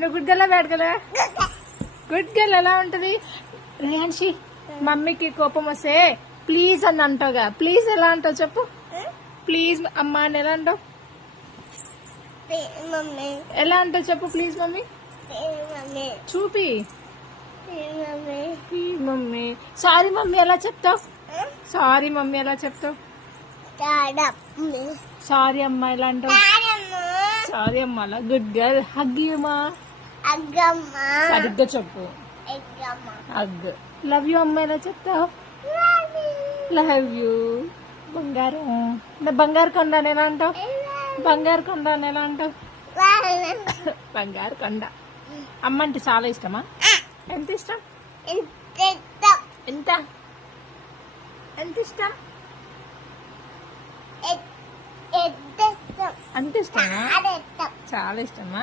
నువ్వు good గర్లా bad గర్లా? Good girl ఎలా ఉంటది? రేయాన్షి మమ్మీకి కోపం వస్తే ప్లీజ్ అని అంటావుగా, ప్లీజ్ ఎలా అంటావు చెప్పు? ప్లీజ్ అమ్మా అని ఎలా అంటావు? ఎలా అంటావు చెప్పు? ప్లీజ్ మమ్మీ చూపి. మమ్మీ సారీ మమ్మీ ఎలా చెప్తావు? సారీ మమ్మీ ఎలా చెప్తావు? సారీ అమ్మా ఎలా అంటావు? సారీ అమ్మా అలా. Good girl. హగ్ అమ్మా. సరిగ్గా చెప్పు. హగ్. లవ్ యూ అమ్మా ఎలా చెప్తావు? Love you. బంగారం. బంగారు కొండ అని ఎలా అంటావు? బంగారు కొండ అని ఎలా అంటావు? బంగారు కొండ. అమ్మ అంటే చాలా ఇష్టమా? ఎంత ఇష్టం? ఎంత ఎంత ఇష్టం? అంత ఇష్టమా? చాలా ఇష్టమా?